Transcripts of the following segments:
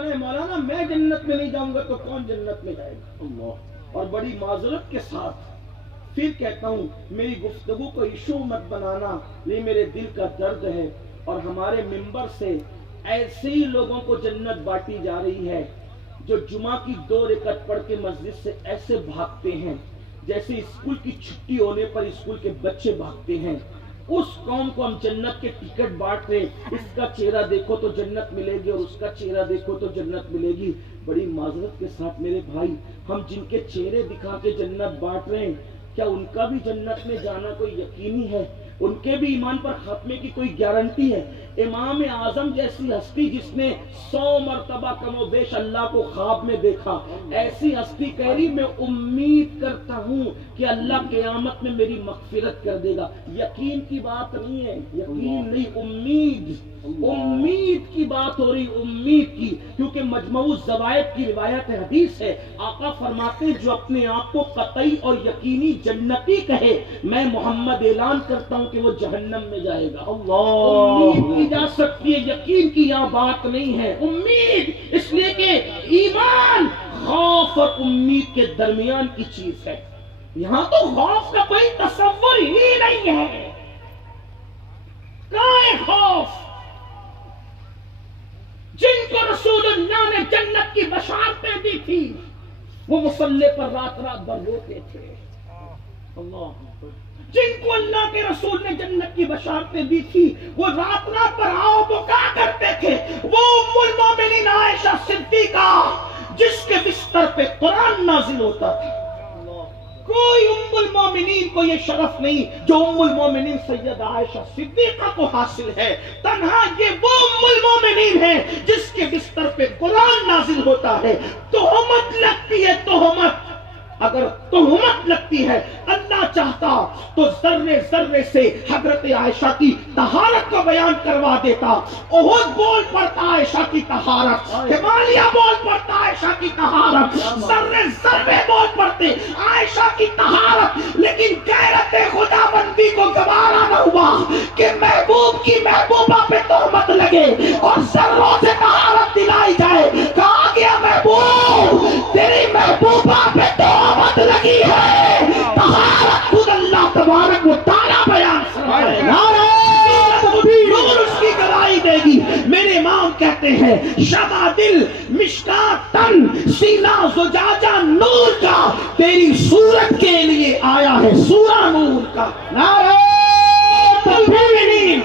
بنے مولانا میں جنت میں نہیں جاؤں گا تو کون جنت میں جائے گا؟ اللہ. اور بڑی معذرت کے ساتھ پھر کہتا ہوں میری گفتگو کو ایشو مت بنانا، یہ میرے دل کا درد ہے. اور ہمارے ممبر سے ایسے ہی لوگوں کو جنت بانٹی جا رہی ہے جو جمعہ کی 2 رکعت پڑھ کے مسجد سے ایسے بھاگتے ہیں جیسے اسکول کی چھٹی ہونے پر اسکول کے بچے بھاگتے ہیں. اس قوم کو ہم جنت کے ٹکٹ بانٹ رہے، اس کا چہرہ دیکھو تو جنت ملے گی اور اس کا چہرہ دیکھو تو جنت ملے گی. بڑی معذرت کے ساتھ میرے بھائی، ہم جن کے چہرے دکھا کے جنت بانٹ رہے ہیں، کیا ان کا بھی جنت میں جانا کوئی یقینی ہے؟ ان کے بھی ایمان پر خاتمے کی کوئی گارنٹی ہے؟ امام اعظم جیسی ہستی جس نے 100 مرتبہ کم و بیش اللہ کو خواب میں دیکھا، ایسی ہستی کہہ رہی میں امید کرتا ہوں کہ اللہ قیامت میں میری مغفرت کر دے گا. یقین کی بات نہیں ہے، یقین نہیں، امید کی بات ہو رہی، امید کی. کیونکہ مجموع الزوائد کی روایت حدیث ہے، آقا فرماتے ہیں جو اپنے آپ کو قطعی اور یقینی جنتی کہے میں محمد اعلان کرتا ہوں کہ وہ جہنم میں جائے گا. امید کی جا سکتی ہے، یقین کی یہاں بات نہیں ہے. امید اس لیے کہ ایمان خوف اور امید کے درمیان کی چیز ہے. یہاں تو خوف کا کوئی تصور ہی نہیں ہے. کہاں ہے خوف؟ جن کو رسول اللہ نے جنت کی بشارتیں دی تھی وہ مصلی پر رات رات بھر روتے تھے. اللہ، جن کو اللہ کے رسول نے جنت کی بشارتیں دی تھی وہ رات رات پر آؤ تو کیا کرتے تھے؟ وہ ام المومنین عائشہ صدیقہ جس کے بستر پہ قرآن نازل ہوتا تھا. کوئی ام المومنین کو یہ شرف نہیں جو ام المومنین سیدہ عائشہ صدیقہ کو حاصل ہے. تنہا یہ وہ ام المومنین ہے جس کے بستر پہ قرآن نازل ہوتا ہے. تہمت لگتی ہے، تہمت. اگر تہمت لگتی ہے، اللہ چاہتا تو ذرے ذرے سے حضرت عائشہ کی طہارت کو بیان کروا دیتا. احد بول پڑتا عائشہ کی طہارت، ہمالیہ بول پڑتا عائشہ کی طہارت، ذرے ذرے بول پڑتے عائشہ کی طہارت. لیکن غیرت خدا بندی کو گوارا نہ ہوا کہ محبوب کی محبوبہ پہ تہمت لگے اور ذروں سے طہارت دلائی جائے. کہا گیا محبوب تیری محبوبہ پہ تہمت لگی ہے، طہارت خود اللہ تبارک و تعالیٰ بیان فرمائے گا، نور اس کی گواہی دے گی. میرے امام کہتے ہیں شمع دل مشکات تن سینہ زجاجہ نور کا تیری صورت کے لیے آیا ہے سورہ نور کا. نعرہ تکبیر.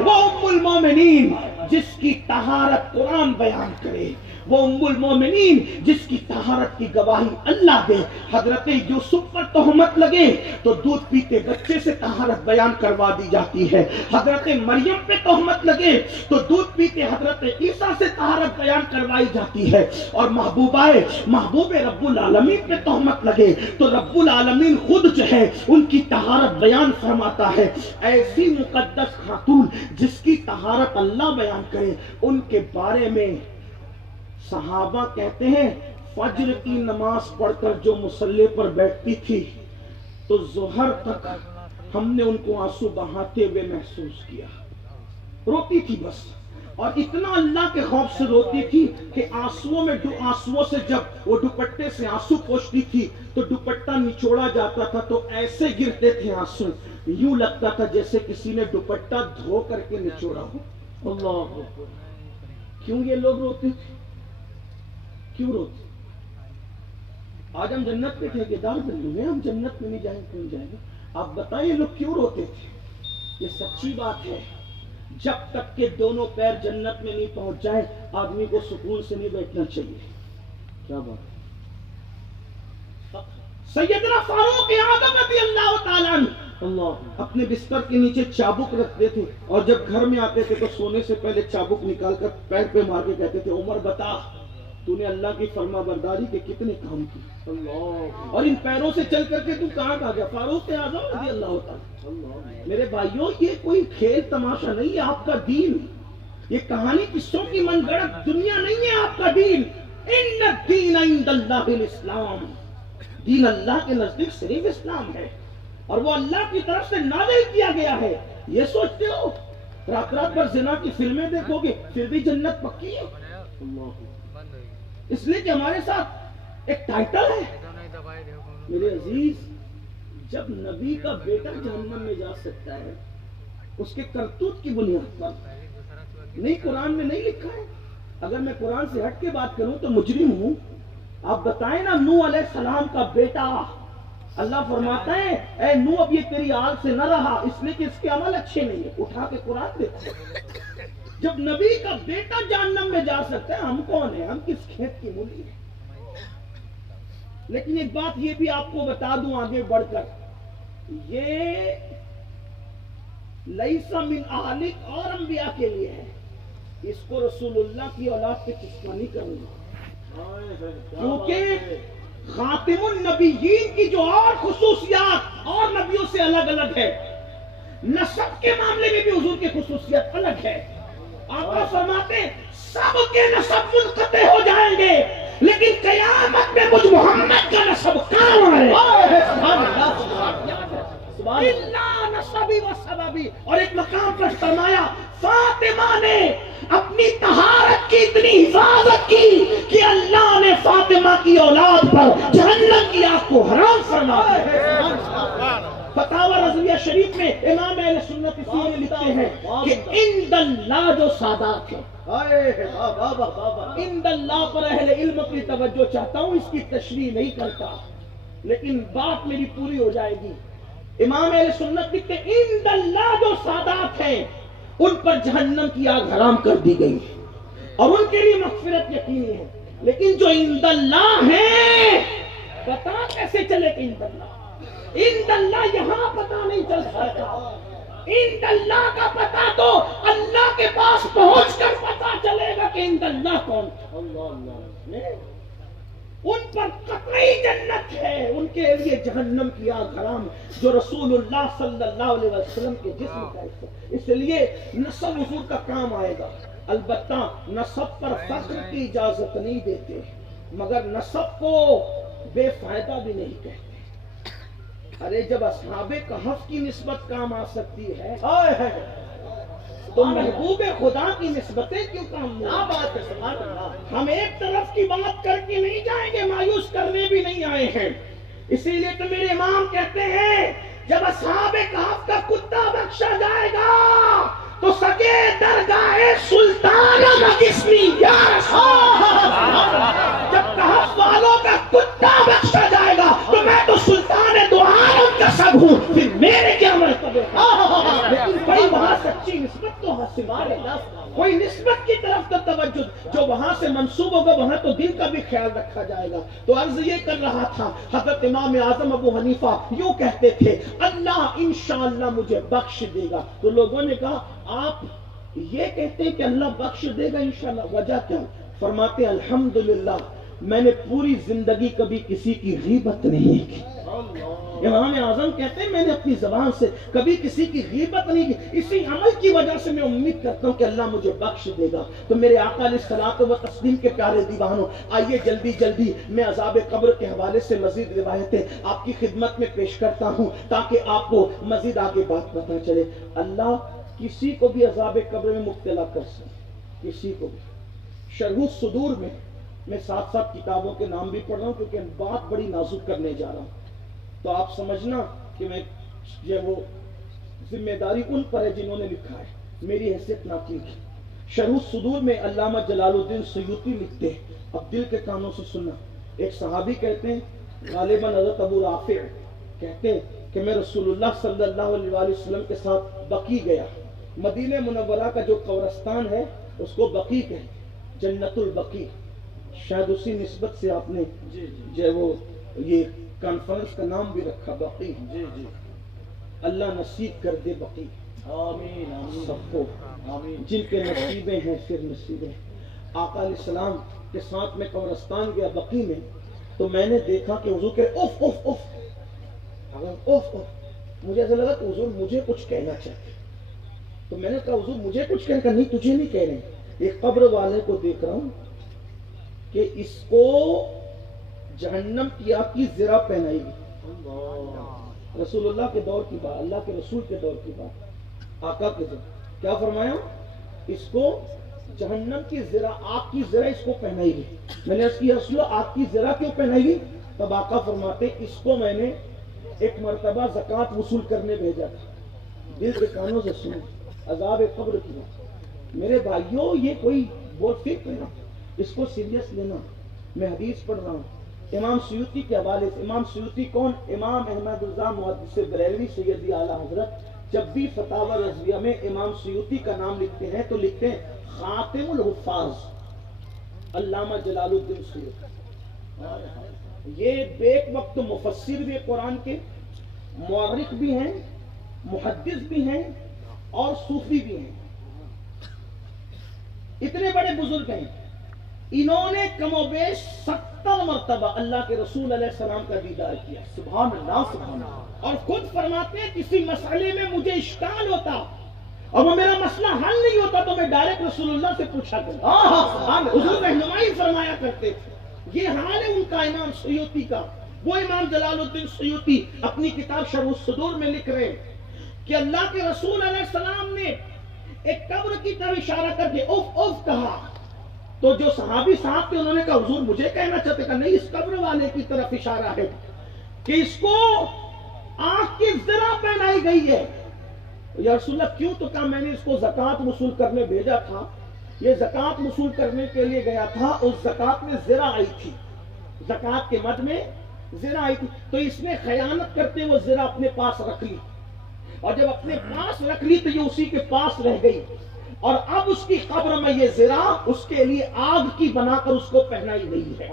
وہ ام المومنین جس کی طہارت قرآن بیان کرے، وہ ام المومنین جس کی طہارت کی گواہی اللہ دے. حضرت یوسف پر تہمت لگے تو دودھ پیتے بچے سے طہارت بیان کروا دی جاتی ہے. حضرت مریم پہ تہمت لگے تو دودھ پیتے حضرت عیسیٰ سے طہارت بیان کروائی جاتی ہے. اور محبوب رب العالمین پہ تہمت لگے تو رب العالمین خود جو ہے ان کی طہارت بیان فرماتا ہے. ایسی مقدس خاتون جس کی طہارت اللہ بیان کرے، ان کے بارے میں صحابہ کہتے ہیں فجر کی نماز پڑھ کر جو مصلی پر بیٹھتی تھی تو ظہر تک ہم نے ان کو آنسو بہاتے ہوئے محسوس کیا. روتی تھی بس، اور اتنا اللہ کے خوف سے روتی تھی کہ آنسوؤں سے جب وہ دوپٹے سے آنسو پوچھتی تھی تو دوپٹہ نچوڑا جاتا تھا تو ایسے گرتے تھے آنسو، یوں لگتا تھا جیسے کسی نے دوپٹہ دھو کر کے نچوڑا ہو. اللہ اکبر. کیوں یہ لوگ روتے تھے؟ کیوں روتے؟ آج ہم جنت میں ٹھیکیدار بن گئے، ہم جنت میں نہیں جائیں کون جائے گا؟ آپ بتائیے لوگ کیوں روتے تھے؟ یہ سچی بات ہے. جب تک کہ دونوں پیر جنت میں نہیں پہنچ جائے آدمی کو سکون سے نہیں بیٹھنا چاہیے. کیا بات ہے؟ سیدنا فاروق اعظم رضی اللہ تعالیٰ عنہ اپنے بستر کے نیچے چابک رکھتے تھے اور جب گھر میں آتے تھے تو سونے سے پہلے چابک نکال کر پیر پہ مار کے کہتے تھے عمر بتا تو نے اللہ کی فرما برداری کے کتنے کام کی، اور ان پیروں سے چل کر کے تو کہاں آ گیا؟ فاروق اعظم رضی اللہ تعالیٰ. میرے بھائیوں یہ کوئی کھیل تماشا نہیں ہے آپ کا دین، یہ کہانی قصوں کی من گڑت دنیا نہیں ہے آپ کا دین. ان الدین عند اللہ الاسلام، دین اللہ کے نزدیک صرف اسلام ہے اور وہ اللہ کی طرف سے نازل کیا گیا ہے. یہ سوچتے ہو رات رات بھر زنا کی فلمیں دیکھو گے پھر بھی جنت پکی ہے؟ اس لیے کہ ہمارے ساتھ ایک ٹائٹل ہے. میرے عزیز، جب نبی کا بیٹا جہنم میں جا سکتا ہے اس کے کرتوت کی بنیاد پر، نہیں قرآن میں نہیں لکھا ہے. اگر میں قرآن سے ہٹ کے بات کروں تو مجرم ہوں. آپ بتائیں نا، نوح علیہ السلام کا بیٹا، اللہ فرماتا ہے اے نوح اب یہ تیری آل سے نہ رہا، اس لیے کہ اس کے عمل اچھے نہیں ہے. اٹھا کے قرآن دیکھو. جب نبی کا بیٹا جہنم میں جا سکتا ہے، ہم کون ہیں؟ ہم کس کھیت کی مولی ہیں؟ لیکن ایک بات یہ بھی آپ کو بتا دوں آگے بڑھ کر، یہ لیسا من اہلک اور انبیاء کے لیے ہے. اس کو رسول اللہ کی اولاد پہ چسپاں نہیں کروں گا، کیونکہ خاتم النبیین کی جو اور خصوصیات اور نبیوں سے الگ الگ ہے، نسب کے معاملے میں بھی حضور کی خصوصیت الگ ہے. آقا فرماتے ہیں سب کے نسب منقطع ہو جائیں گے لیکن قیامت میں مجھ محمد کا نسب کام آئے. اللہ نسبی و سببی. اور ایک مقام پر فرمایا فاطمہ نے اپنی طہارت کی اتنی حفاظت کی کہ اللہ نے فاطمہ کی اولاد پر جہنم کی آگ کو حرام فرما دیا. فتاوی رضویہ شریف میں امام اہل سنت اسی میں لکھتے ہیں کہ عند اللہ جو سادات ہیں، عند اللہ پر اہل علم کی توجہ چاہتا ہوں، اس کی تشریح نہیں کرتا لیکن بات میری پوری ہو جائے گی. امام اہل سنت لکھتے ہیں عند اللہ جو سادات ہیں ان پر جہنم کی آگ حرام کر دی گئی اور ان کے لیے مغفرت یقینی ہے. لیکن جو عند اللہ ہیں پتا کیسے چلے کہ عند اللہ، عند اللہ یہاں پتا نہیں چل سکتا. عند اللہ کا پتا تو اللہ کے پاس پہنچ کر پتا چلے گا کہ عند اللہ کون. ان پر قطعی جنت ہے، ان کے لیے جہنم کی آگ حرام جو رسول اللہ صلی اللہ علیہ وسلم کے جسم کا حصہ. اس لیے نسب حضور کا کام آئے گا. البتہ نسب پر فخر کی اجازت نہیں دیتے مگر نسب کو بے فائدہ بھی نہیں کہتے. ارے جب اصحاب کہف کی نسبت کام آ سکتی ہے تو محبوب خدا کی نسبتیں کیوں کام نہیں؟ ہم ایک طرف کی بات کر کے نہیں جائیں گے، مایوس کرنے بھی نہیں آئے ہیں. اسی لیے تو میرے امام کہتے ہیں جب اصحاب کہف کا کتا بخشا جائے گا تو سگے درگاہ سلطان یا جب کہف والوں کا کتا بخشا جائے گا تو میں تو سلطان دو عالم کا سب ہوں، پھر میرے کیا مرتبہ. لیکن کوئی وہاں سچی نسبت تو حاصل ہے، کوئی نسبت کی طرف تو توجہ جو وہاں سے منسوب ہوگا وہاں تو دل کا بھی خیال رکھا جائے گا. تو عرض یہ کر رہا تھا حضرت امام اعظم ابو حنیفہ یوں کہتے تھے اللہ انشاءاللہ مجھے بخش دے گا. تو لوگوں نے کہا آپ یہ کہتے ہیں کہ اللہ بخش دے گا انشاءاللہ، وجہ کیا؟ فرماتے ہیں الحمدللہ میں نے پوری زندگی کبھی کسی کی غیبت نہیں کی. امام اعظم کہتے ہیں میں نے اپنی زبان سے کبھی کسی کی غیبت نہیں کی، اسی عمل کی وجہ سے میں امید کرتا ہوں کہ اللہ مجھے بخش دے گا. تو میرے آقا علیہ الصلوۃ والتسلیم کے پیارے دیوانوں، آئیے جلدی جلدی میں عذاب قبر کے حوالے سے مزید روایتیں آپ کی خدمت میں پیش کرتا ہوں تاکہ آپ کو مزید آگے بات پتہ چلے. اللہ کسی کو بھی عذاب قبر میں مبتلا کر سکے، کسی کو بھی. شرح الصدور میں ساتھ ساتھ کتابوں کے نام بھی پڑھ رہا ہوں کیونکہ بات بڑی نازک کرنے جا رہا ہوں. تو آپ سمجھنا کہ میں یہ وہ ذمہ داری ان پر ہے جنہوں نے لکھا ہے، میری حیثیت ناقل کی. شرح الصدور میں علامہ جلال الدین سیوطی لکھتے ہیں، اب دل کے کانوں سے سننا. ایک صحابی کہتے ہیں غالباً حضرت ابو رافع کہتے ہیں کہ میں رسول اللہ صلی اللہ علیہ وسلم کے ساتھ بقیع گیا. مدینہ منورہ کا جو قبرستان ہے اس کو بقیع کہتے ہیں، جنت البقیع. شاید اسی نسبت سے آپ نے جو وہ یہ کانفرنس کا نام بھی رکھا بقیع. اللہ نصیب کر دے بقیع آمین سب کو، جن کے نصیبیں ہیں پھر نصیبیں. آقا علیہ السلام کے ساتھ میں قبرستان گیا بقیع میں تو میں نے دیکھا کہ حضور کے اوف اوف اوف اوف اوف. مجھے ایسا لگا کہ حضور مجھے کچھ کہنا چاہتے. تو میں نے کہا حضور مجھے کچھ کہنے کا نہیں، تجھے نہیں کہہ رہے. ایک قبر والے کو دیکھ رہا ہوں کہ اس کو جہنم کی آگ کی زرہ پہنائی گئی. رسول اللہ کے دور کی بات، اللہ کے رسول کے دور کی بات. آقا کے دور کیا فرمایا؟ اس کو جہنم کی زرہ، آگ کی زرہ اس کو پہنائی گئی. میں نے اس کی اصل آگ کی زرہ کیوں پہنائی گئی؟ تب آقا فرماتے اس کو میں نے ایک مرتبہ زکوٰۃ وصول کرنے بھیجا تھا. دل کے کانوں سے سنو، عذاب قبر کی بات. میرے بھائیوں یہ کوئی بہت فکر نا، اس کو سیریس لینا. میں حدیث پڑھ رہا ہوں امام سیوطی کے حوالے سے. امام سیوطی کون؟ امام احمد رضا محدث بریلوی سیدی اعلیٰ حضرت. جب بھی فتاوی رضویہ میں امام سیوطی کا نام لکھتے ہیں تو لکھتے ہیں خاتم الحفاظ علامہ جلال الدین سیوطی. یہ بیک وقت مفسر بھی قرآن کے، مورخ بھی ہیں، محدث بھی ہیں اور صوفی بھی ہیں. اتنے بڑے بزرگ ہیں. انہوں نے کم و بیش 70 مرتبہ اللہ کے رسول علیہ السلام کا دیدار کیا. سبحان اللہ سبحان اللہ. اور خود فرماتے ہیں کسی مسئلے میں مجھے اشکال ہوتا اور وہ میرا مسئلہ حل نہیں ہوتا تو میں ڈائریکٹ رسول اللہ سے پوچھا کرتا. حضور رہنمائی فرمایا کرتے تھے. یہ حال ہے ان کا امام سیوطی کا. وہ امام جلال الدین سیوطی اپنی کتاب شرح الصدور میں لکھ رہے ہیں کہ اللہ کے رسول علیہ السلام نے ایک قبر کی طرف اشارہ کر کے اف اف کہا تو جو صحابی صاحب تھے انہوں نے کہا حضور مجھے کہنا چاہتے کہ نہیں اس قبر والے کی طرف اشارہ ہے کہ اس کو آنکھ کی زرہ پہنائی گئی ہے. یا رسول اللہ کیوں؟ تو کہا میں نے اس کو زکوٰۃ وصول کرنے بھیجا تھا. یہ زکوٰۃ وصول کرنے کے لیے گیا تھا. اس زکوٰۃ میں زرہ آئی تھی، زکوٰۃ کے مد میں زرہ آئی تھی تو اس نے خیانت کرتے وہ زرہ اپنے پاس رکھ لی اور جب اپنے پاس رکھ لی تو یہ اسی کے پاس رہ گئی اور اب اس کی قبر میں یہ زرہ اس کے لیے آگ کی بنا کر اس کو پہنائی گئی ہے.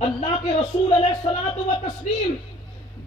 اللہ کے رسول علیہ الصلوۃ والتسلیم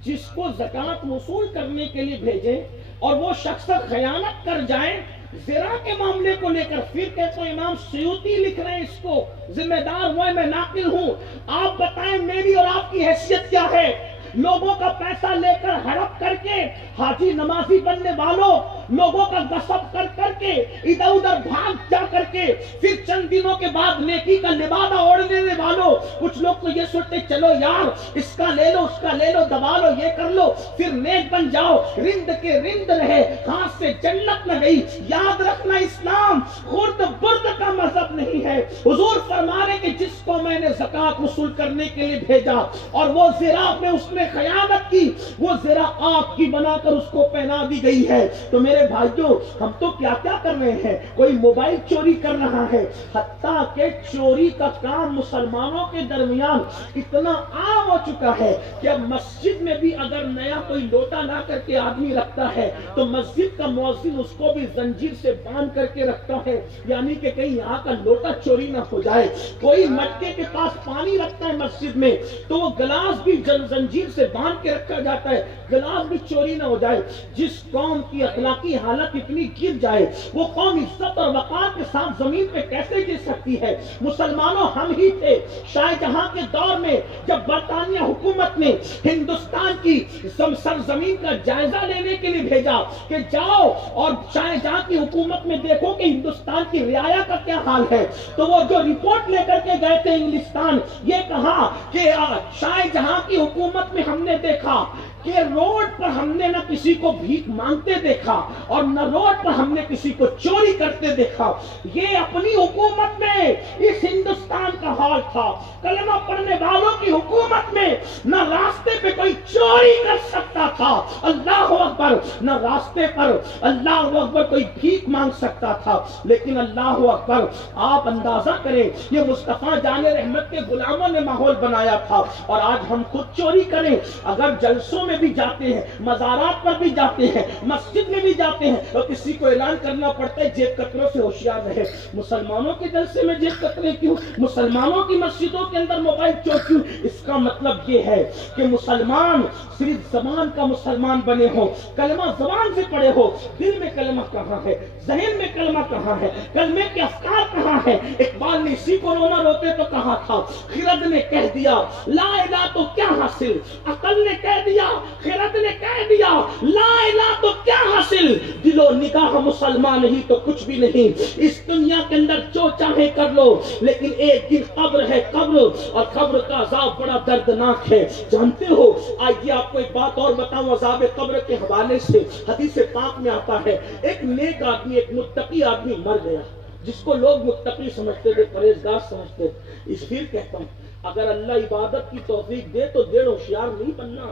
جس کو زکوٰۃ وصول کرنے کے لیے بھیجے اور وہ شخص خیانت کر جائے زرہ کے معاملے کو لے کر، پھر کہتے ہیں امام سیوطی لکھ رہے ہیں اس کو ذمہ دار وہ میں ناقل ہوں. آپ بتائیں میری اور آپ کی حیثیت کیا ہے؟ لوگوں کا پیسہ لے کر ہڑپ کر کے حاجی نمازی بننے والوں، لوگوں کا غصب کر کر کے ادھر ادھر بھاگ جا کر کے پھر چند دنوں کے بعد نیکی کا لبادہ اوڑھنے والوں. کچھ لوگ تو یہ سوچتے چلو یار اس کا لے لو اس کا لے لو دبا لو یہ کر لو پھر نیک بن جاؤ، رند کے رند رہے ہاتھ سے جنت نہ گئی. یاد رکھنا اسلام خرد برد کا مذہب نہیں ہے. حضور فرما رہے کہ جس کو میں نے زکوٰۃ وصول کرنے کے لیے بھیجا اور وہ زرہ میں اس نے خیانت کی، وہ زرہ آگ کی بنا کر اس کو پہنا دی گئی ہے. تو میرے بھائیوں ہم تو کیا کیا کر رہے ہیں؟ کوئی موبائل چوری کر رہا ہے، حتیٰ کہ چوری کا کام مسلمانوں کے درمیان اتنا عام ہو چکا ہے کہ اب مسجد میں بھی اگر نیا کوئی لوٹا لا کر کے آدمی رکھتا ہے تو مسجد کا مؤذن اس کو بھی زنجیر سے باندھ کر کے رکھتا ہے، یعنی کہ کہیں یہاں کا لوٹا چوری نہ ہو جائے. کوئی مٹکے کے پاس پانی رکھتا ہے مسجد میں تو وہ گلاس بھی زنجیر سے باندھ کے رکھا جاتا ہے، گلاس بھی چوری نہ ہو جائے. جس قوم کی اخلاقی حالت اتنی گر جائے وہ قوم عزت اور وقار کے ساتھ زمین پہ کیسے جی سکتی ہے؟ مسلمانوں ہم ہی تھے شاہ جہاں کے دور میں جب برطانیہ حکومت نے ہندوستان کی سرزمین کا جائزہ لینے کے لیے بھیجا کہ جاؤ اور شاہ جہاں کی حکومت میں دیکھو کہ ہندوستان کی رعایا کا کیا حال ہے. تو وہ جو رپورٹ لے کر کے گئے تھے انگلستان، یہ کہا کہ شاہ جہاں کی حکومت میں ہم نے دیکھا کہ روڈ پر ہم نے نہ کسی کو بھیک مانگتے دیکھا اور نہ روڈ پر ہم نے کسی کو چوری کرتے دیکھا. یہ اپنی حکومت میں اس ہندوستان کا حال تھا. کلمہ پڑھنے والوں کی حکومت میں نہ راستے پہ کوئی چوری کر سکتا تھا، اللہ اکبر، نہ راستے پر اللہ اکبر کوئی بھیک مانگ سکتا تھا. لیکن اللہ اکبر آپ اندازہ کریں یہ مصطفیٰ جان رحمت کے غلاموں نے ماحول بنایا تھا اور آج ہم خود چوری کریں. اگر جلسوں میں بھی جاتے ہیں، مزارات پر بھی جاتے ہیں، مسجد میں بھی جاتے ہیں تو کسی کو اعلان کرنا پڑتا ہے جیب کتروں سے ہوشیار رہے. مسلمانوں کے جلسے میں جیب کترے کیوں؟ مسلمانوں کی مسجدوں کے اندر موبائل چور کیوں؟ اس کا مطلب یہ ہے کہ مسلمان صرف زبان کا مسلمان بنے ہو، کلمہ زبان سے پڑھے ہو، دل میں کلمہ کہاں ہے، ذہن میں کلمہ کہاں ہے، کلمے کے افکار کہاں ہے؟ اقبال نے اسی کو رونا روتے تو کہا تھا، خرد نے کہہ دیا لا الہ تو کیا حاصل، عقل نے کہہ دیا، خرد نے کہہ دیا لا الہ تو کیا حاصل، دل و نگاہ مسلمان نہیں تو کچھ بھی نہیں. اس دنیا کے اندر جو چاہے کر لو لیکن ایک دن قبر ہے، قبر، اور قبر کا عذاب بڑا دردناک ہے. جانتے ہو آئیے آپ کو ایک بات اور بتاؤں عذاب قبر کے حوالے سے. حدیث پاک میں آتا ہے ایک نیک آدمی، ایک متقی آدمی مر گیا، جس کو لوگ متقی سمجھتے تھے، پرہیزگار سمجھتے تھے. اس لیے کہتا ہوں اگر اللہ عبادت کی توفیق دے تو دیر ہوشیار نہیں بننا،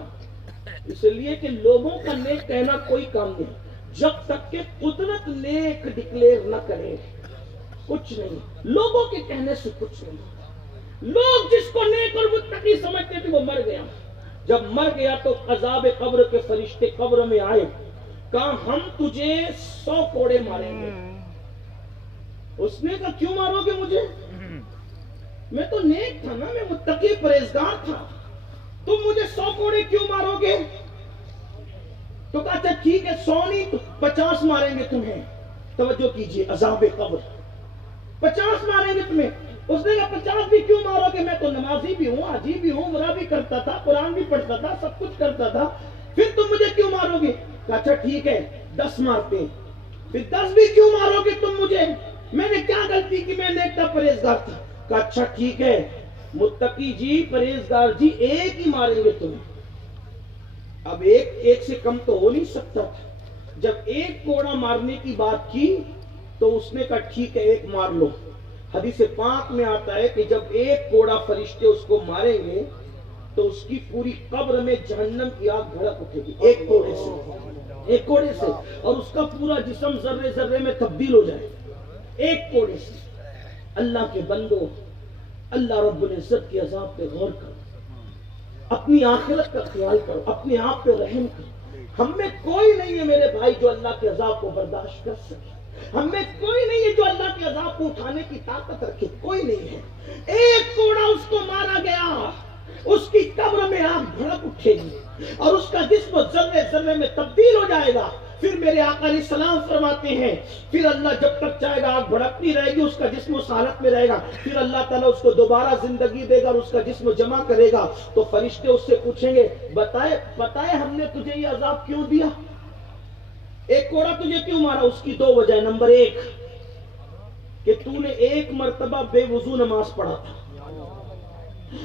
اس لیے کہ لوگوں کا نیک کہنا کوئی کام نہیں جب تک کہ قدرت نیک ڈکلیئر نہ کرے، کچھ نہیں. لوگوں کے کہنے سے کچھ نہیں. لوگ جس کو نیک اور متقی سمجھتے تھے وہ مر گیا. جب مر گیا تو عذاب قبر کے فرشتے قبر میں آئے، کہا ہم تجھے 100 کوڑے ماریں گے. اس نے کہا کیوں مارو گے مجھے؟ میں تو نیک تھا نا، میں متقی پرہیزگار تھا، تم مجھے 100 کوڑے کیوں مارو گے؟ تو کہا اچھا ٹھیک ہے 100 نہیں تو 50 ماریں گے تمہیں. توجہ کیجئے، عذاب قبر 50 ماریں گے تمہیں. اس نے کہا 50 بھی کیوں مارو گے؟ میں تو نمازی بھی ہوں، حاجی بھی ہوں، عمرہ بھی کرتا تھا، قرآن بھی پڑھتا تھا، سب کچھ کرتا تھا، پھر تم مجھے کیوں مارو گے؟ کہا اچھا ٹھیک ہے 10 مارتے ہیں. پھر 10 بھی کیوں مارو گے تم مجھے؟ میں نے کیا غلطی کی؟ میں نیک تھا، پرہیزگار تھا. کہا اچھا ٹھیک ہے متقی جی، پرہیزگار جی، ایک ہی ماریں گے تمہیں. اب ایک سے کم تو ہو نہیں سکتا تھا. جب ایک کوڑا مارنے کی بات کی تو اس نے کہا ٹھیک ہے ایک مار لو. حدیث پاک میں آتا ہے کہ جب ایک کوڑا فرشتے اس کو ماریں گے تو اس کی پوری قبر میں جہنم کی آگ بھڑک اٹھے گی، ایک کوڑے سے، اور اس کا پورا جسم ذرے ذرے میں تبدیل ہو جائے ایک کوڑے سے. اللہ کے بندو، اللہ رب العزت کے عذاب پہ غور کرو، اپنی آخرت کا خیال کرو، اپنے آپ پہ رحم کرو. ہم میں کوئی نہیں ہے میرے بھائی جو اللہ کے عذاب کو برداشت کر سکے. ہم میں کوئی نہیں ہے جو اللہ کے عذاب کو اٹھانے کی طاقت رکھے، کوئی نہیں ہے. ایک کوڑا اس کو مارا گیا، اس کی قبر میں آگ بھڑک اٹھے گی اور اس کا جسم ذرے ذرے میں تبدیل ہو جائے گا. پھر میرے آقا علیہ السلام فرماتے ہیں پھر اللہ جب تک چاہے گا آگ بھڑکتی رہے گی، اس کا جسم اس حالت میں رہے گا. پھر اللہ تعالیٰ اس کو دوبارہ زندگی دے گا اور اس کا جسم جمع کرے گا. تو فرشتے اس سے پوچھیں گے بتائے ہم نے تجھے یہ عذاب کیوں دیا؟ ایک کوڑا تجھے کیوں مارا؟ اس کی 2 وجہ. نمبر 1 کہ تو نے ایک مرتبہ بے وضو نماز پڑھا تھا،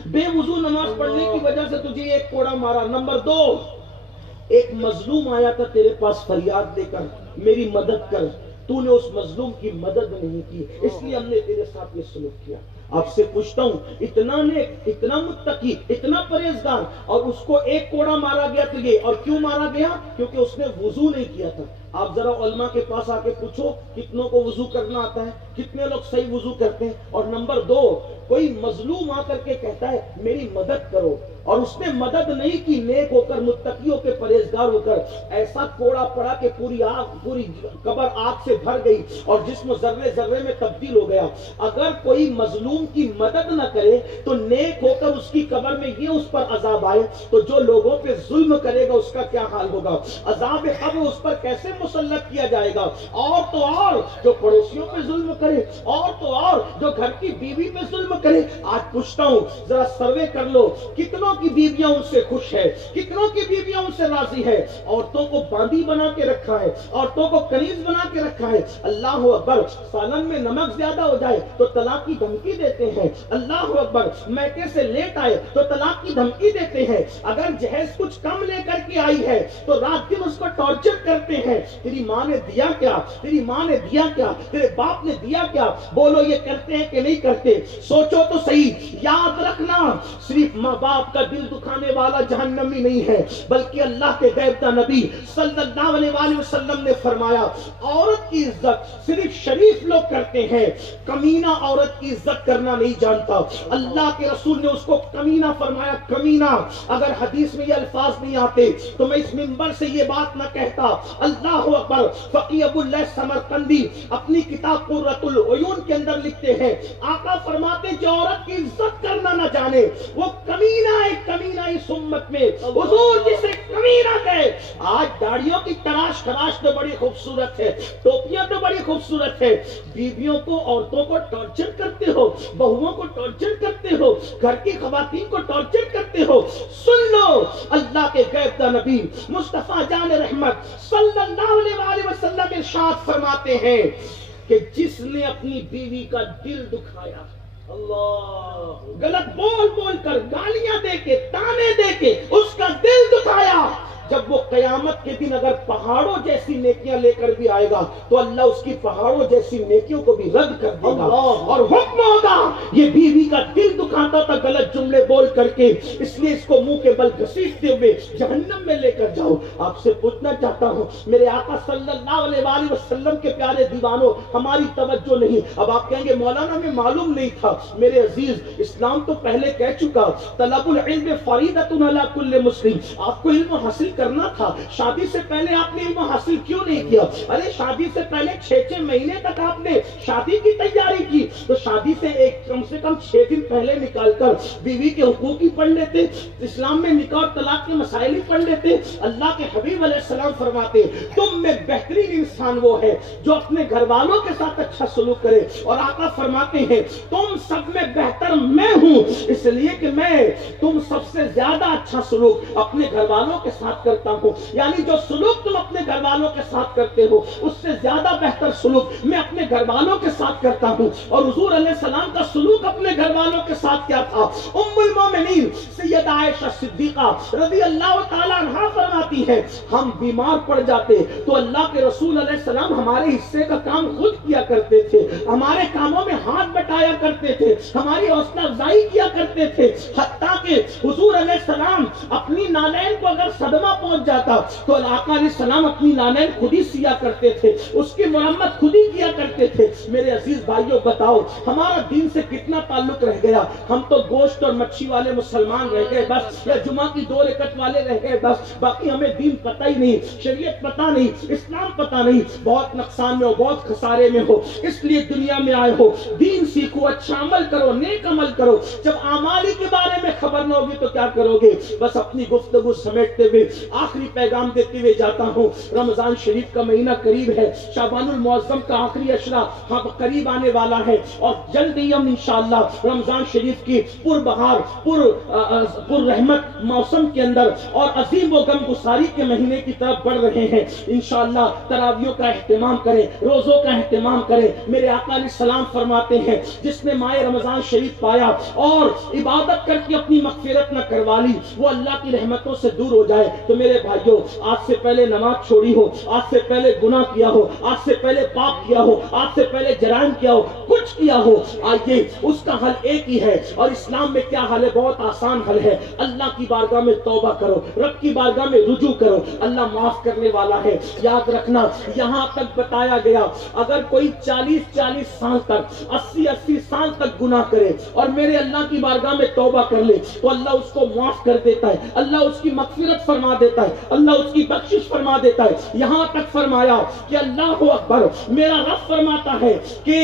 بے وضو نماز پڑھنے کی وجہ سے تجھے ایک کوڑا مارا. نمبر 2 ایک مظلوم آیا تھا تیرے پاس فریاد دے کر میری مدد کر، تو نے اس مظلوم کی مدد نہیں کی، اس لیے ہم نے تیرے ساتھ یہ سلوک کیا. آپ سے پوچھتا ہوں اتنا نیک، اتنا متقی، اتنا پرہیزگار، اور اس کو ایک کوڑا مارا گیا تو یہ، اور کیوں مارا گیا؟ کیونکہ اس نے وضو نہیں کیا تھا. آپ ذرا علماء کے پاس آ کے پوچھو کتنوں کو وضو کرنا آتا ہے، کتنے لوگ صحیح وضو کرتے ہیں. اور نمبر 2 کوئی مظلوم آ کر کے کہتا ہے میری مدد کرو، اور اس نے مدد نہیں کی، نیک ہو کر، متقی ہو کے، پرہیزگار ہو کر، ایسا کوڑا پڑا کہ پوری قبر آگ سے بھر گئی اور جسم ذرے ذرے میں تبدیل ہو گیا. اگر کوئی مظلوم کی مدد نہ کرے تو نیک ہو کر اس کی قبر میں یہ اس پر عذاب آئے تو جو لوگوں پہ ظلم کرے گا اس کا کیا حال ہوگا؟ عذاب قبر اس پر کیسے مسلط کیا جائے گا؟ اور تو اور جو پڑوسیوں پہ ظلم کرے، اور تو اور جو گھر کی بیوی پہ ظلم کرے. آج پوچھتا ہوں ذرا سروے کر لو کتنوں کی بیویاں ان سے خوش ہے، کتنوں کی بیویاں ان سے راضی ہے؟ عورتوں کو باندی بنا کے رکھا ہے، عورتوں کو کنیز بنا کے رکھا ہے. اللہ اکبر، سالن میں نمک زیادہ ہو جائے تو طلاق کی دھمکی دیتے ہیں. اللہ اکبر، میکے سے لیٹ آئے تو طلاق کی دھمکی دیتے ہیں. اگر جہیز کچھ کم لے کر کے آئی ہے تو رات دن اس کو ٹارچر کرتے ہیں. تیری ماں نے دیا کیا؟ تیری ماں نے دیا کیا؟ تیرے باپ نے دیا کیا؟ بولو یہ کرتے ہیں کہ نہیں کرتے؟ سوچو تو صحیح. یاد رکھنا صرف ماں باپ کا دل دکھانے والا جہنمی نہیں ہے، بلکہ اللہ کے غیب کا نبی صلی اللہ علیہ وسلم نے فرمایا عورت کی عزت صرف شریف لوگ کرتے ہیں، کمینہ عورت کی عزت کرنا نہیں جانتا. اللہ کے رسول نے اس کو کمینہ فرمایا، کمینہ. اگر حدیث میں یہ الفاظ نہیں آتے تو میں اس منبر سے یہ بات نہ کہتا. اللہ اکبر. فقیہ ابو اللہ سمرقندی اپنی کتاب قرۃ العیون کے اندر لکھتے ہیں آقا فرماتے جو عورت کی عزت کرنا نہ جانے وہ کمینہ ہے، کمینہ اس امت میں. حضور جسے کمینہ کہے. آج داڑھیوں کی تراش خراش تو بڑی خوبصورت ہے، ٹوپیاں تو بڑی خوبصورت ہے، بیویوں کو، عورتوں کو ٹارچر کرتے ہو، بہووں کو ٹارچر کرتے ہو، گھر کی خواتین کو ٹارچر کرتے ہو. سن لو اللہ کے غیب کا نبی مصطفیٰ جان رحمت صلی اللہ علیہ وسلم ارشاد فرماتے ہیں کہ جس نے اپنی بیوی کا دل دکھایا، اللہ غلط بول بول کر، گالیاں دے کے، تانے دے کے اس کا دل دکھایا، جب وہ قیامت کے دن اگر پہاڑوں جیسی نیکیاں لے کر بھی آئے گا تو اللہ اس کی پہاڑوں جیسی نیکیوں کو بھی رد کر دے گا اور حکم ہوگا یہ بیوی کا دل دکھاتا تھا غلط جملے بول کر کے، اس لیے اس کو منہ کے بل گھسیٹتے ہوئے جہنم میں لے کر جاؤ۔ آپ سے پوچھنا چاہتا ہوں میرے آقا صلی اللہ علیہ وآلہ وسلم کے پیارے دیوانوں، ہماری توجہ نہیں۔ اب آپ کہیں گے مولانا ہمیں معلوم نہیں تھا۔ میرے عزیز، اسلام تو پہلے کہہ چکا طلب العلم فریضۃ علی کل مسلم، آپ کو علم حاصل کرنا تھا۔ شادی سے پہلے آپ نے علم حاصل کیوں نہیں کیا؟ ارے شادی سے پہلے 6 مہینے تک آپ نے شادی کی تیاری کی، تو شادی سے کم سے کم 6 دن پہلے نکال کر بیوی کے حقوق ہی پڑھ لیتے، اسلام میں نکاح اور طلاق کے مسائل ہی پڑھ لیتے۔ اللہ کے حبیب علیہ السلام فرماتے تم میں بہترین انسان وہ ہے جو اپنے گھر والوں کے ساتھ اچھا سلوک کرے، اور آقا فرماتے ہیں تم سب میں بہتر میں ہوں، اس لیے کہ میں تم سب سے زیادہ اچھا سلوک اپنے گھر والوں کے ساتھ کرتا ہوں۔ یعنی جو سلوک تم اپنے گھر والوں کے ساتھ کرتے ہو اس سے زیادہ بہتر سلوک میں اپنے گھر والوں کے ساتھ کرتا ہوں۔ اور حضور علیہ السلام کا سلوک اپنے گھر والوں کے ساتھ کیا تھا؟ ام المومنین سیدہ عائشہ صدیقہ رضی اللہ تعالی عنہا فرماتی ہے ہم بیمار پڑ جاتے تو اللہ کے رسول علیہ السلام ہمارے حصے کا کام خود کیا کرتے تھے، ہمارے کاموں میں ہاتھ بٹایا کرتے تھے، ہماری حوصلہ افزائی کیا کرتے تھے، حتیٰ کہ حضور علیہ السلام اپنی نالین کو اگر صدمہ پہنچ جاتا تو آقا علیہ السلام اپنی نالین خود ہی سیا کرتے تھے، اس کی مرمت خود ہی کیا کرتے تھے۔ میرے عزیز بھائیوں بتاؤ ہمارا دین سے کتنا تعلق رہ گیا؟ ہم تو گوشت اور مچھی والے مسلمان رہ گئے بس، یا جمعہ کی 2 رکعت والے رہ گئے بس، باقی ہمیں دین پتہ ہی نہیں، شریعت پتہ نہیں، اسلام پتہ نہیں۔ بہت نقصان میں ہو، بہت خسارے میں ہو، اس لیے دنیا میں آئے ہو، دین سیکھو، اچھا عمل کرو، نیک عمل کرو۔ جب اعمال کے بارے میں خبر نہ ہوگی تو کیا کرو گے؟ بس اپنی گفتگو سمیٹتے ہوئے آخری پیغام دیتے ہوئے جاتا ہوں، رمضان شریف کا مہینہ قریب ہے، شعبان المعظم کا آخری عشرہ قریب آنے والا ہے، اور جلد ہی ہم انشاءاللہ رمضان شریف کی پر بہار پر رحمت موسم کے اندر اور عظیم و غم گساری کے مہینے کی طرف بڑھ رہے ہیں۔ انشاءاللہ تراویحوں کا اہتمام کریں، روزوں کا اہتمام کریں۔ میرے آقا علیہ السلام فرماتے ہیں جس نے ماہ رمضان شریف پایا اور عبادت کر کے اپنی مغفرت نہ کروا لی وہ اللہ کی رحمتوں سے دور ہو جائے۔ تو میرے بھائیوں، آج سے پہلے نماز چھوڑی ہو، آج سے پہلے گناہ کیا ہو، آج سے پہلے پاپ کیا ہو، آج سے پہلے جرائم کیا ہو، کچھ کیا ہو، آئیے اس کا حل ایک ہی ہے۔ اور اسلام میں کیا حل ہے؟ بہت آسان حل ہے۔ اللہ کی بارگاہ میں توبہ کرو، رب کی بارگاہ میں رجوع کرو، اللہ معاف کرنے والا ہے۔ یاد رکھنا یہاں تک بتایا گیا اگر کوئی 40 سال تک 80 سال تک گناہ کرے اور میرے اللہ کی بارگاہ میں توبہ کر لے تو اللہ اس کو معاف کر دیتا ہے، اللہ اس کی مغفرت فرما دیتا ہے، اللہ اس کی بخشش فرما دیتا ہے۔ یہاں تک فرمایا کہ اللہ اکبر، میرا رب فرماتا ہے کہ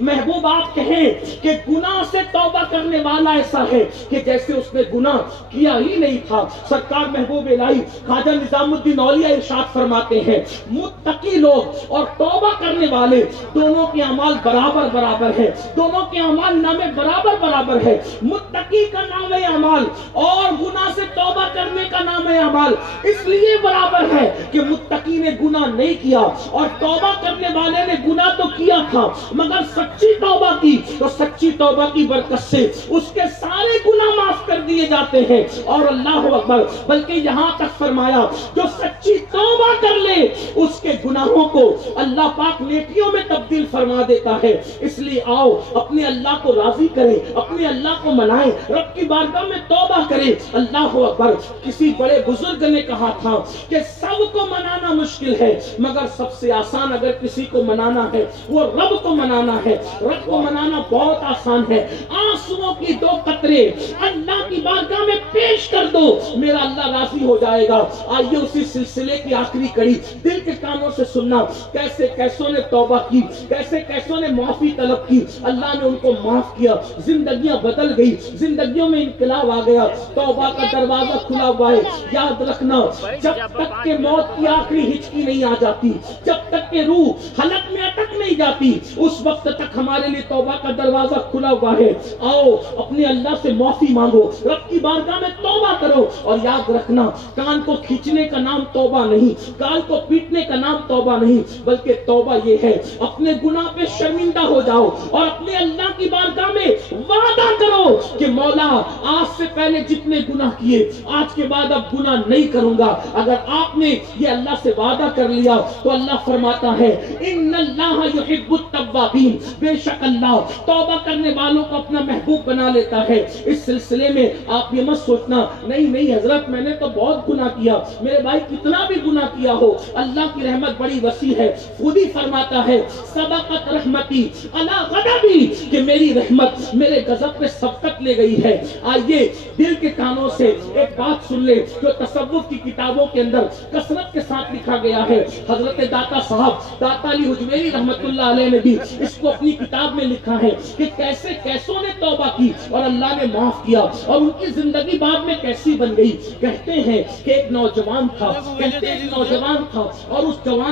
محبوب آپ کہیں کہ گناہ سے توبہ کرنے والا ایسا ہے کہ جیسے اس نے گناہ کیا ہی نہیں تھا۔ سرکار محبوب الہی خواجہ نظام الدین اولیاء ارشاد فرماتے ہیں متقی لوگ اور توبہ کرنے والے دونوں کے اعمال برابر برابر ہیں، دونوں کے اعمال نامے برابر برابر ہے۔ متقی کا نام اعمال اور گناہ سے توبہ کرنے کا نام اعمال اس لیے برابر ہے کہ متقی نے گناہ نہیں کیا اور توبہ کرنے والے نے گناہ تو کیا تھا مگر سچی توبہ کی، تو سچی توبہ کی برکت سے اس کے سارے گناہ معاف کر دیے جاتے ہیں۔ اور اللہ اکبر، بلکہ یہاں تک فرمایا جو سچی توبہ کر لے اس کے گناہوں کو اللہ پاک نیکیوں میں تبدیل فرما دیتا ہے۔ اس لیے آؤ اپنے اللہ کو راضی کریں، اپنے اللہ کو منائیں، رب کی بارگاہ میں توبہ کریں۔ اللہ اکبر، کسی بڑے بزرگ نے کہا تھا کہ سب کو منانا مشکل ہے مگر سب سے آسان اگر کسی کو منانا ہے وہ رب کو منانا ہے۔ رب کو منانا بہت آسان ہے۔ آنسوؤں کی 2 قطرے اللہ کی بارگاہ میں پیش کر دو، میرا اللہ راضی ہو جائے گا۔ آئیے اسی سلسلے کی آخری کڑی دل کے کانوں سے سننا، کیسے کیسوں نے توبہ کی، کیسے کیسوں نے معافی طلب کی، اللہ نے ان کو معاف کیا، زندگیاں بدل گئی، زندگیوں میں انقلاب آ گیا، توبہ کا دروازہ کھلا ہوا ہے۔ یاد رکھنا جب تک کہ موت کی آخری ہچکی نہیں آ جاتی، جب تک کہ روح حلق میں اٹک نہیں جاتی، اس وقت تک ہمارے لیے توبہ کا دروازہ کھلا ہوا ہے۔ آؤ اپنے اللہ سے معافی مانگو، رب کی بارگاہ میں توبہ کرو، اور یاد رکھنا کان کو کھینچنے کا نام توبہ نہیں، کان کو پیٹنے کا نام توبہ نہیں، بلکہ توبہ یہ ہے اپنے گناہ پہ شرمندہ ہو جاؤ اور اپنے اللہ کی بارگاہ میں وعدہ کرو کہ مولا آج سے پہلے جتنے گناہ کیے آج کے بعد اب گناہ نہیں کروں گا۔ اگر آپ نے یہ اللہ سے وعدہ کر لیا تو اللہ فرماتا ہے ان اللہ یحب التوابین، بے شک اللہ توبہ کرنے والوں کو اپنا محبوب بنا لیتا ہے۔ اس سلسلے میں آپ یہ مت سوچنا نہیں حضرت میں نے تو بہت گناہ کیا، میرے بھائی کتنا بھی گناہ کیا ہو اللہ کی رحمت بڑی وسیع ہے، خود ہی فرماتا ہے سبقت رحمتی علی غضبی، کہ میری رحمت میرے غضب پہ سبقت لے گئی ہے۔ آئیے دل کے کانوں سے ایک بات سن لے جو تصوف کی کتابوں کے اندر کثرت کے ساتھ لکھا گیا ہے۔ حضرت داتا صاحب داتا علی حجویری رحمت اللہ علیہ نے بھی اس کو اپنی کتاب میں لکھا ہے کہ کیسے کیسوں نے توبہ کی اور اللہ نے معاف کیا اور ان کی زندگی بعد میں کیسی بن گئی۔ کہتے ہیں کہ ایک نوجوان تھا اور اس جوان